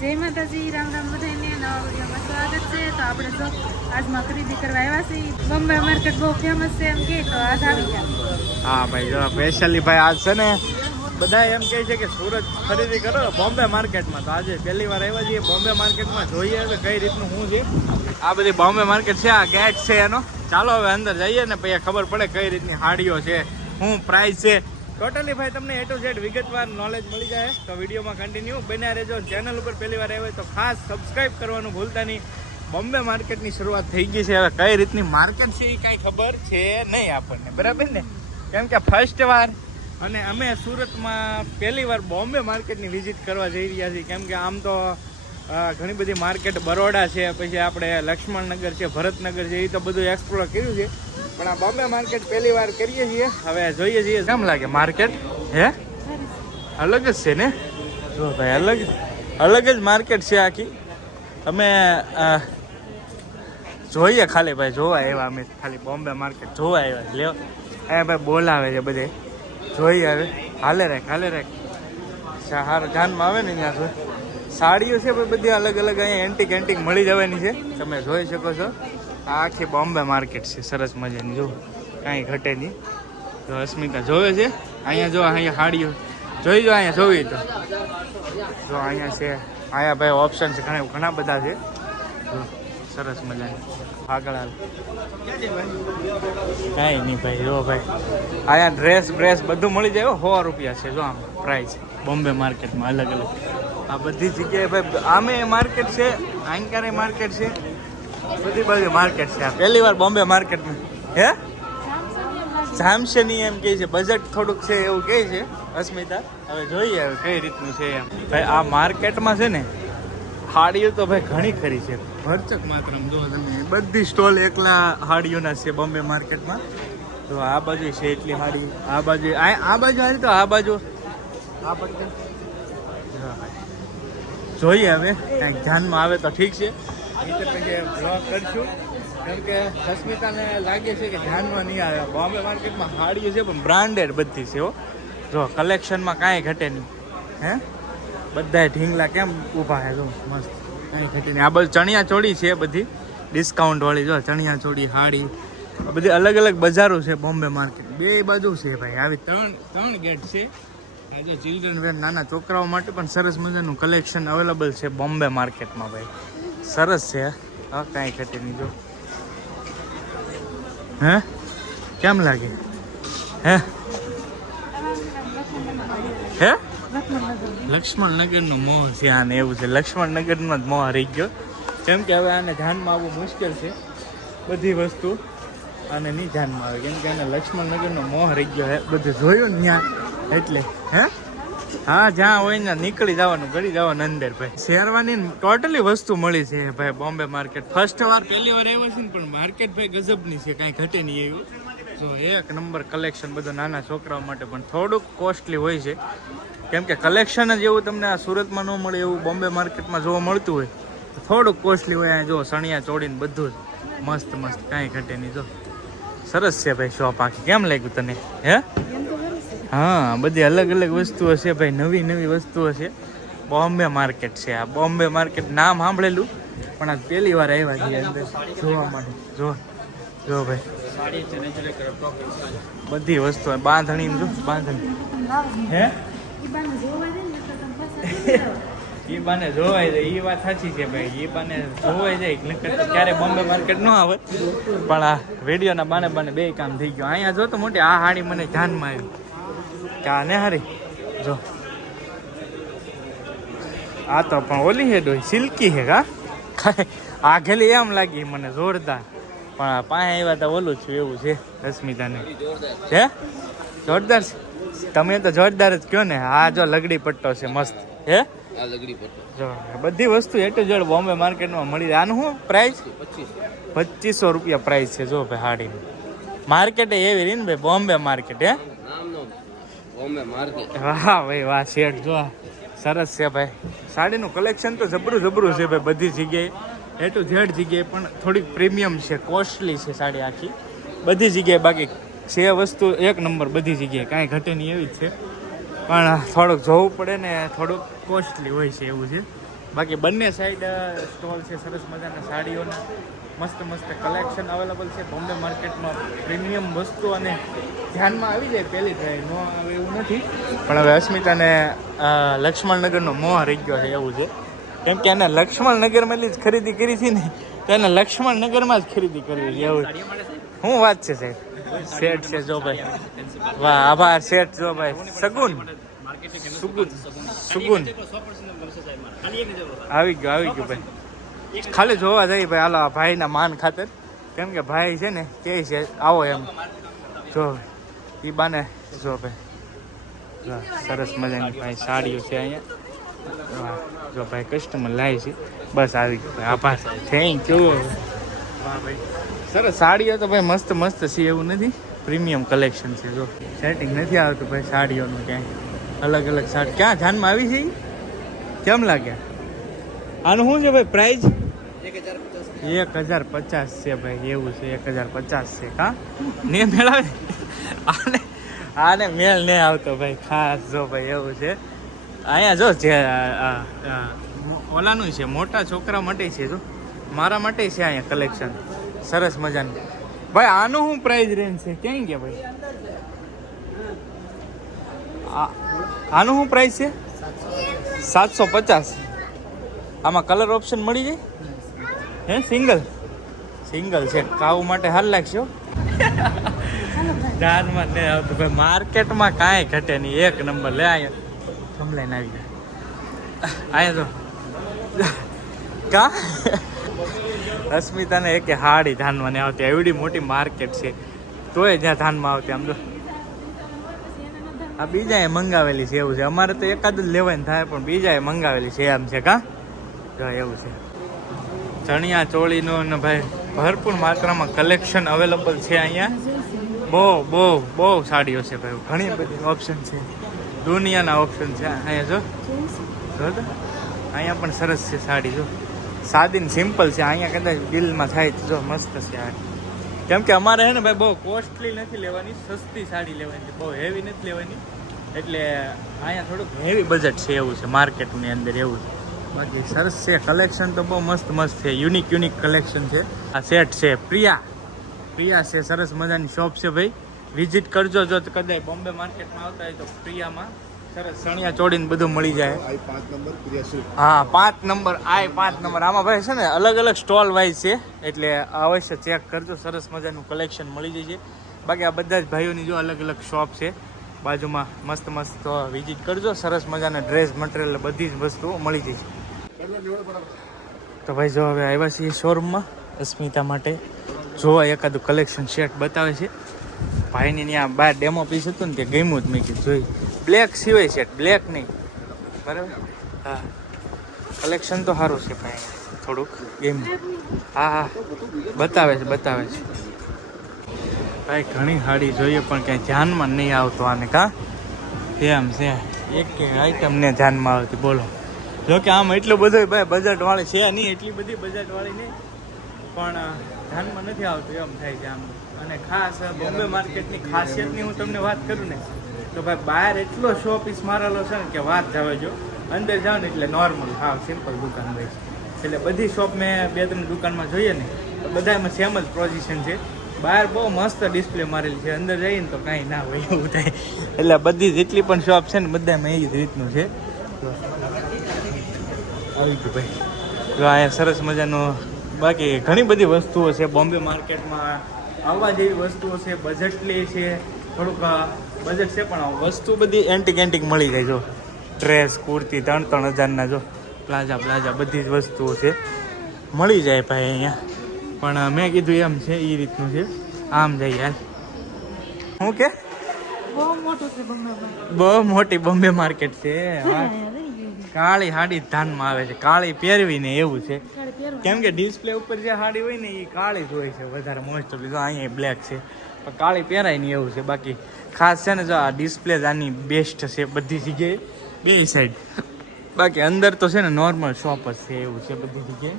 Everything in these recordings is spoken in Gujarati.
જય માતાજી, રામ રામ બધાને. નવા વિડીયોમાં સ્વાગત છે. તો આપણે જો આજમાં ખરીદી કરવા આવ્યા છીએ. બોમ્બે માર્કેટ બહુ ફેમસ છે એમ કે, તો આજ આવી ગયા. હા ભાઈ, જો સ્પેશિયલી ભાઈ આજ છે ને બધા એમ કહે છે કે સુરત ખરીદી કરો બોમ્બે માર્કેટમાં. તો આજે પહેલી વાર આવ્યા છીએ બોમ્બે માર્કેટમાં. જોઈએ હવે કઈ રીતનું શું છે. આ બધી બોમ્બે માર્કેટ છે, આ ગેટ છે એનો. ચાલો હવે અંદર જઈએ ને પછી ખબર પડે કઈ રીતની હાડીઓ છે, શું પ્રાઇસ છે. ટોટલી ભાઈ તમને A to Z વિગતવાર નોલેજ મળી જાય. તો વિડીયોમાં કન્ટિન્યુ બન્યા રહેજો. ચેનલ ઉપર પહેલી વાર આવ્યો તો ખાસ સબસ્ક્રાઇબ કરવાનું ભૂલતા નહીં. બોમ્બે માર્કેટની શરૂઆત થઈ ગઈ છે. હવે કઈ રીતની માર્કેટ છે એ કાંઈ ખબર છે નહીં આપણને, બરાબર ને? કેમ કે ફર્સ્ટ વાર અને અમે સુરતમાં પહેલી વાર બોમ્બે માર્કેટની વિઝિટ કરવા જઈ રહ્યા છીએ. કેમ કે આમ તો ઘણી બધી માર્કેટ બરોડા છે, પછી આપણે લક્ષ્મણનગર છે, ભરતનગર છે, એ તો બધું એક્સપ્લોર કર્યું છે. પણ આ બોમ્બે માર્કેટ પહેલી વાર કરીએ છીએ. હવે જોઈએ છીએ કેમ લાગે માર્કેટ. હે અલગ જ છે ને? જો ભાઈ અલગ જ માર્કેટ છે આખી. અમે જોઈએ ખાલી ભાઈ જોવા આવ્યા. અમે ખાલી બોમ્બે માર્કેટ જોવા આવ્યા. લ્યો અહીંયા ભાઈ બોલાવે છે બધે. જોઈએ હવે હાલે રાખ સારું ધ્યાનમાં આવે ને ત્યાં સુધી. સાડીઓ છે બધી અલગ અલગ અહીંયા એન્ટિક મળી જવાની છે. તમે જોઈ શકો છો. આ આખી બોમ્બે માર્કેટ છે સરસ મજાની. જો કાંઈ ઘટે નહીં. તો અસ્મિતા જોવે છે અહીંયા. જો અહીંયા સાડીઓ જોઈ જો અહીંયા જોવી તો જો અહીંયા છે. અહીંયા ભાઈ ઓપ્શન છે ઘણા બધા છે. જો સરસ મજાની આગળ આવે કાંઈ નહીં ભાઈ. જો ભાઈ અહીંયા ડ્રેસ બધું મળી જાય. 100 રૂપિયા છે જો આમ પ્રાઇસ બોમ્બે માર્કેટમાં અલગ અલગ. આ બધી જગ્યાએ ભાઈ આમે માર્કેટ છે, આંકારે માર્કેટ છે, બધી બધી માર્કેટ છે. આ પહેલી વાર બોમ્બે માર્કેટમાં. હે જામશની એમ કહે છે. બજેટ થોડુંક છે એવું કહે છે અસ્મિતા. હવે જોઈએ હવે કઈ રીતનું છે એમ. ભાઈ આ માર્કેટમાં છે ને હાડીઓ તો ભાઈ ઘણી ખરી છે. ભરચક માત્રામાં જો તમે બધી સ્ટોલ એકલા હાડીઓના છે બોમ્બે માર્કેટમાં. તો આ બાજુ છે એટલી હાડી, આ બાજુ હારી, તો આ બાજુ જોઈએ હવે કંઈક ધ્યાનમાં આવે તો ઠીક છે. એટલે પછી બ્લોગ કરશું. કેમ કે અસ્મિતાને લાગે છે કે ધ્યાનમાં નહીં આવે. બોમ્બે માર્કેટમાં હાડીઓ છે પણ બ્રાન્ડેડ બધી છે હો. જો કલેક્શનમાં કાંઈ ઘટે નહીં. હે બધાય ઢીંગલા કેમ ઊભા છે જો મસ્ત, કાંઈ ઘટે નહીં. આ બધું ચણિયા ચોળી છે બધી ડિસ્કાઉન્ટ વાળી. જો ચણિયા ચોળી હાડી બધી અલગ અલગ બજારો છે બોમ્બે માર્કેટ. બે બાજુ છે ભાઈ. આવી ત્રણ ગેટ છે. આ જો ચિલ્ડ્રન વેર નાના છોકરાઓ માટે પણ સરસ મજાનું કલેક્શન અવેલેબલ છે બોમ્બે માર્કેટમાં ભાઈ. સરસ છે. હા કાંઈ ઘટે નહીં. જો હે કેમ લાગે? હે લક્ષ્મણનગરનો મોહ છે આને. એવું છે લક્ષ્મણનગરનો જ મોહ રહી ગયો. કેમ કે હવે આને ધ્યાનમાં આવવું મુશ્કેલ છે. બધી વસ્તુ આને નહીં ધ્યાનમાં આવે. કેમ કે આને લક્ષ્મણનગરનો મોહ રહી ગયો હે. બધું જોયું ને ત્યાં એટલે. હે હા જ્યાં હોય ને નીકળી જવાનું, ગળી જવાનું અંદર ભાઈ. શેરવાની ટોટલી વસ્તુ મળી છે ભાઈ બોમ્બે માર્કેટ. ફર્સ્ટ વાર પહેલી વાર આવ્યા છે ને પણ માર્કેટ ભાઈ ગજબની છે, કાંઈ ઘટે નહીં એવું. જો એક નંબર કલેક્શન બધું નાના છોકરાઓ માટે પણ થોડુંક કોસ્ટલી હોય છે. કેમ કે કલેક્શન જ એવું તમને આ સુરતમાં ન મળે એવું બોમ્બે માર્કેટમાં જોવા મળતું હોય. થોડુંક કોસ્ટલી હોય. જો ચણિયા ચોળીને બધું જ મસ્ત કાંઈ ઘટે નહીં. જો સરસ છે ભાઈ શોપ આખી. કેમ લાગ્યું તને? હે હા બધી અલગ અલગ વસ્તુઓ છે ભાઈ. નવી વસ્તુઓ છે. બોમ્બે માર્કેટ છે આ. બોમ્બે માર્કેટ નામ સાંભળેલું પણ આજ પહેલી વાર આવ્યા છીએ અંદર જોવા માટે. જો ભાઈ બધી વસ્તુઓ બાંધણી. જો બાંધણી હે એ બાને જોવાઈ જાય. એ વાત સાચી છે ભાઈ. એ બાને જોવાઈ જાય. ક્યારે બોમ્બે માર્કેટ ન આવે પણ આ વિડીયોના બાને બે કામ થઈ ગયું. અહીંયા જો તો મોટી આ હાડી મને ધ્યાનમાં આવી. કાને હારી જો આ તો પણ ઓલી હેડ હોય સિલ્કી હે. આ ઘેલી એમ લાગી મને જોરદાર. પણ આ પાસે આવ્યા તો ઓલું છું એવું છે અસ્મિતાને. હે જોરદાર છે. તમે તો જોરદાર જ કહો ને. હા જો લગડી પટ્ટો છે મસ્ત. હે જો બધી વસ્તુ A to Z બોમ્બે માર્કેટમાં મળી જાય. આનું શું પ્રાઇસ? 2500 રૂપિયા પ્રાઇસ છે. જો ભાઈ હાડીની માર્કેટ એવી રહી ને ભાઈ બોમ્બે માર્કેટ. હે વાહ ભાઈ વાહ. શેઠ જો સરસ છે ભાઈ. સાડીનું કલેક્શન તો જબરું છે ભાઈ. બધી જગ્યાએ A to Z જગ્યાએ પણ થોડીક પ્રીમિયમ છે, કોસ્ટલી છે સાડી આખી બધી જગ્યાએ. બાકી છે વસ્તુ એક નંબર બધી જગ્યાએ, કાંઈ ઘટે નહીં એવી જ છે. પણ થોડુંક જોવું પડે ને, થોડુંક કોસ્ટલી હોય છે એવું છે. બાકી બંને સાઈડ સ્ટોલ છે સરસ મજાના સાડીઓના, મસ્ત મસ્ત કલેક્શન અવેલેબલ છે. બોમ્બે માર્કેટમાં પ્રીમિયમ વસ્તુ અને ધ્યાનમાં આવી જાય પહેલી ટ્રાય, ન આવે એવું નથી. પણ હવે અસ્મિતાને લક્ષ્મણનગરનો મોહ રહી ગયો છે એવું છે, કેમ કે એને લક્ષ્મણનગરમાં જ ખરીદી કરી હતી ને, તો એને લક્ષ્મણનગરમાં જ ખરીદી કરવી છે એવું. શું વાત છે સાહેબ? શેઠ છે જો ભાઈ, વાહ આભાર શેઠ જો ભાઈ. સગુન સુગુન આવી ગયું ભાઈ. ખાલી જોવા જઈએ ભાઈ, હાલો ભાઈના માન ખાતર, કેમ કે ભાઈ છે ને કે છે આવો એમ. જો એ બાને જો ભાઈ સરસ મજાની ભાઈ સાડીઓ છે અહીંયા. જો ભાઈ કસ્ટમર લાવી છે, બસ આવી ગયું ભાઈ, આભાર થેન્ક યુ. વાહ ભાઈ સરસ સાડીઓ તો ભાઈ મસ્ત મસ્ત છે એવું નથી, પ્રીમિયમ કલેક્શન છે. જો સેટિંગ નથી આવતું ભાઈ સાડીઓનું ક્યાંય, અલગ અલગ સાડી ક્યાં ધ્યાનમાં આવી છે? કેમ લાગ્યા? આનું શું છે ભાઈ પ્રાઇસ? 1050 છે ભાઈ, એવું છે 1050 છે. હા ને મેળાવે આને મેળ નહીં આવતો ભાઈ, ખાસ જો ભાઈ એવું છે. અહીંયા જો જે ઓલાનું છે મોટા છોકરા માટે છે, જો મારા માટે છે અહીંયા કલેક્શન સરસ મજાનું. ભાઈ આનું શું પ્રાઇસ રેન્જ છે? ક્યાં ગયા ભાઈ? આનું શું પ્રાઇસ છે? 750. આમાં કલર ઓપ્શન મળી જાય હે? સિંગલ છે, કાવું માટે હાલ લાગશે. જાનમાં નહીં આવતું ભાઈ, માર્કેટમાં કાંઈ ઘટે નહીં, એક નંબર. લે અહીંયા થંભલાઈને આવી જાય અહીંયા તો કા અસ્મિતાને એક હાડી ધાનમાં નહીં આવતી, એવડી મોટી માર્કેટ છે તોય જ્યાં ધાનમાં આવતી. આમ તો આ બીજાએ મંગાવેલી છે એવું છે, અમારે તો એકાદ જ લેવાય થાય, પણ બીજાએ મંગાવેલી છે એમ છે. કા જો એવું છે. ચણિયા ચોળીનું ને ભાઈ ભરપૂર માત્રામાં કલેક્શન અવેલેબલ છે અહીંયા. બહુ સાડીઓ છે ભાઈ, ઘણી બધી ઓપ્શન છે, દુનિયાના ઓપ્શન છે અહીંયા. જો અહીંયા પણ સરસ છે સાડી, જો સાદી ને સિમ્પલ છે. અહીંયા કદાચ બિલમાં થાય તો જો મસ્ત છે આ, કેમ કે અમારે છે ને ભાઈ બહુ કોસ્ટલી નથી લેવાની, સસ્તી સાડી લેવાની, બહુ હેવી નથી લેવાની, એટલે અહીંયા થોડુંક હેવી બજેટ છે એવું છે માર્કેટની અંદર એવું છે. બાકી સરસ છે કલેક્શન તો બહુ મસ્ત છે, યુનિક કલેક્શન છે. આ સેટ છે પ્રિયા છે, સરસ મજાની શોપ છે ભાઈ, વિઝિટ કરજો. જો કદાચ બોમ્બે માર્કેટમાં આવતા હોય તો પ્રિયામાં સરસ ચણિયા ચોળીને બધું મળી જાય. હા 5 નંબર આમાં ભાઈ છે ને અલગ અલગ સ્ટોલ વાઇઝ છે, એટલે અવશ્ય ચેક કરજો, સરસ મજાનું કલેક્શન મળી જાય છે. બાકી આ બધા જ ભાઈઓની જો અલગ અલગ શોપ છે બાજુમાં, મસ્ત વિઝિટ કરજો. સરસ મજાના ડ્રેસ મટીરિયલ બધી જ વસ્તુઓ મળી જાય છે. તો ભાઈ જો હવે આવ્યા છીએ શોરૂમમાં અસ્મિતા માટે જોવા, એકાદું કલેક્શન સેટ બતાવે છે. ભાઈની ત્યાં બહાર ડેમો પીસ હતું ને તે ગમ્યું જ મેં કીધું જોઈ. બ્લેક સિવાય સેટ, બ્લેક નહીં, બરાબર. હા કલેક્શન તો સારું છે ભાઈ, થોડુંક ગેમ. હા બતાવે છે ભાઈ. ઘણી સાડી જોઈએ પણ ક્યાંય ધ્યાનમાં નહીં આવતો આને. કા એમ છે એક આઈટમ ને ધ્યાનમાં આવતી, બોલો. જો કે આમ એટલું બધું ભાઈ બજેટવાળી છે નહીં, એટલી બધી બજેટવાળી નહીં, પણ ધ્યાનમાં નથી આવતું એમ થાય છે આમ. અને ખાસ બોમ્બે માર્કેટની ખાસિયતની હું તમને વાત કરું ને તો ભાઈ બહાર એટલો શો પીસ મારેલો છે ને કે વાત જવા જો. અંદર જાઓ ને એટલે નોર્મલ હા સિમ્પલ દુકાન હોય છે, એટલે બધી શોપ મેં 2-3 દુકાનમાં જોઈએ ને તો બધામાં સેમ જ પોઝિશન છે. બહાર બહુ મસ્ત ડિસ્પ્લે મારેલી છે, અંદર જઈએ ને તો કાંઈ ના હોય એવું થાય. એટલે બધી જેટલી પણ શોપ છે ને બધામાં એ જ રીતનું છે. આવી ગયું ભાઈ જો અહીંયા સરસ મજાનું. બાકી ઘણી બધી વસ્તુઓ છે બોમ્બે માર્કેટમાં, આવવા જેવી વસ્તુઓ છે, બજેટલી છે, થોડુંક બજેટ છે પણ વસ્તુ બધી એન્ટિક મળી જાય. જો ડ્રેસ કુર્તી 3-3 હજારના, જો પ્લાઝા બધી જ વસ્તુઓ છે મળી જાય ભાઈ અહીંયા. પણ મેં કીધું એમ છે એ રીતનું છે, આમ જઈએ હાલ. શું કે બહુ મોટી બોમ્બે માર્કેટ છે. કાળી સાડી ધાનમાં આવે છે, કાળી પહેરવી ને એવું છે, કેમ કે ડિસ્પ્લે ઉપર જે સાડી હોય ને એ કાળી જ હોય છે વધારે મોસ્ટ ઓફ. જો અહીંયા બ્લેક છે પણ કાળી પહેરાય નહીં એવું છે. બાકી ખાસ છે ને જો આ ડિસ્પ્લે આની બેસ્ટ છે બધી જગ્યાએ, બે સાઈડ. બાકી અંદર તો છે ને નોર્મલ શોપ જ છે એવું છે બધી જગ્યાએ.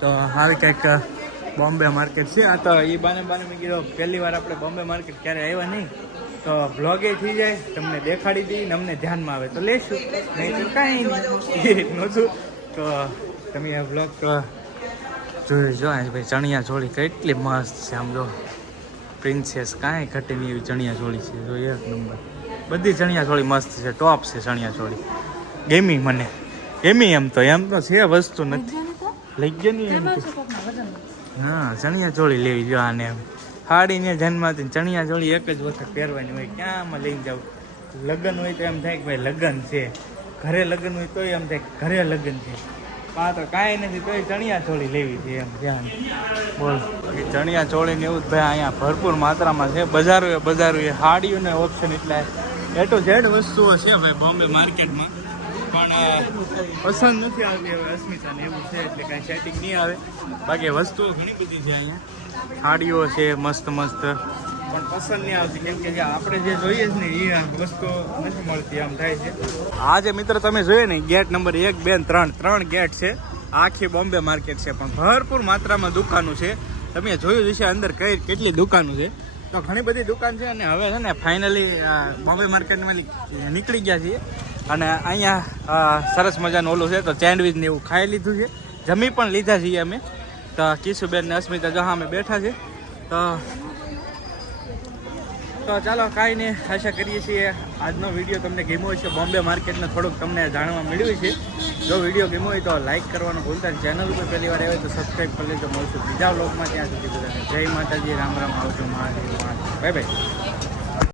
તો આવી કંઈક બોમ્બે માર્કેટ છે. આ તો એ બાને મેં કીધું પહેલી વાર આપણે બોમ્બે માર્કેટ ક્યારે આવ્યા નહીં તો બ્લોગે થઈ જાય, તમને દેખાડી દઈએ ને અમને ધ્યાનમાં આવે તો લેશું, નહીં તો કાંઈ નહીં નહોતું. તો તમે આ બ્લોગ જોઈ જો ભાઈ ચણિયા ચોળી કેટલી મસ્ત છે આમ જો પ્રિન્સેસ કાંઈ ઘટે નહીં એવી ચણિયા ચોળી છે જો એક નંબર બધી ચણિયા ચોળી મસ્ત છે ટોપ છે ચણિયા ચોળી ગેમી મને ગેમી એમ તો છે વસ્તુ નથી લઈ ગયા નહીં એમ હા ચણિયા ચોળી લેવી જો આને એમ સાડીને જન્મથી ચણિયા ચોળી એક જ વખત પહેરવાની હોય ક્યાંમાં લઈને જાવ લગ્ન હોય તો એમ થાય કે ભાઈ લગ્ન છે ઘરે લગ્ન હોય તોય એમ થાય ઘરે લગ્ન છે પા તો કાંઈ નથી તોય ચણિયા ચોળી લેવી છે એમ ધ્યાન બોલ ચણિયા ચોળી ને એવું જ ભાઈ અહીંયા ભરપૂર માત્રામાં છે બજારો એ સાડીઓને ઓપ્શન એટલે એ ટુ ઝેડ વસ્તુઓ છે ભાઈ બોમ્બે માર્કેટમાં પણ પસંદ નથી આવતી હવે અસ્મિતાને એવું છે એટલે કાંઈ સેટિંગ નહીં આવે બાકી વસ્તુઓ ઘણી બધી છે અહીંયા સાડીઓ છે મસ્ત મસ્ત પણ પસંદ નહીં આવતી કેમ કે જે આપણે જે જોઈએ છે ને એ વસ્તુ નથી મળતી આમ થાય છે આ જે મિત્ર તમે જોઈએ ને ગેટ નંબર 1, 2, 3 ગેટ છે આખી બોમ્બે માર્કેટ છે પણ ભરપૂર માત્રામાં દુકાનો છે તમે જોયું જશે અંદર કેટલી દુકાનો છે તો ઘણી બધી દુકાન છે અને હવે છે ને ફાઇનલી બોમ્બે માર્કેટમાં નીકળી ગયા છીએ અને અહીંયા સરસ મજાનું ઓલું છે તો સેન્ડવિચ ને એવું ખાઈ લીધું છે જમી પણ લીધા છીએ અમે તો કિશુબેન ને અસ્મિતા જો અમે બેઠા છે તો ચાલો કાંઈ નહીં આશા કરીએ છીએ આજનો વિડીયો તમને ગમ્યો હશે બોમ્બે માર્કેટને થોડુંક તમને જાણવા મળ્યું છે જો વિડીયો ગમ્યો હોય તો લાઇક કરવાનું ભૂલતા ચેનલ ઉપર પહેલી વાર આવે તો સબસ્ક્રાઈબ કરી લેજો મળશું બીજા વ્લોગમાં ત્યાં સુધી બધાને જય માતાજી રામ રામ આવજો મહાદેવ બાય બાય